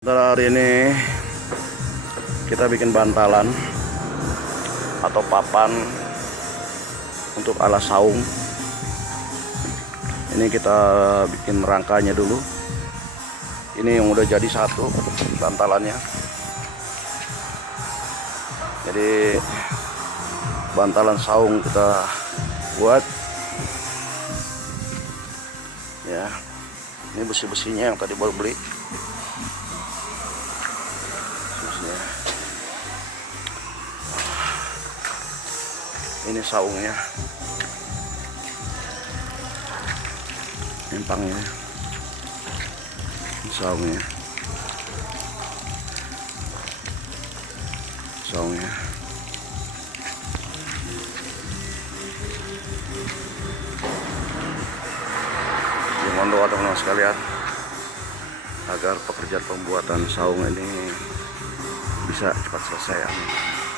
Hari ini kita bikin bantalan atau papan untuk alas saung. Ini kita bikin rangkanya dulu. Ini yang udah jadi satu bantalannya. Jadi bantalan saung kita buat. Ya, ini besi-besinya yang tadi baru beli. Ini saungnya, empangnya, ini saungnya, mohon doa teman-teman sekalian agar pekerjaan pembuatan saung ini bisa cepat selesai. Amin.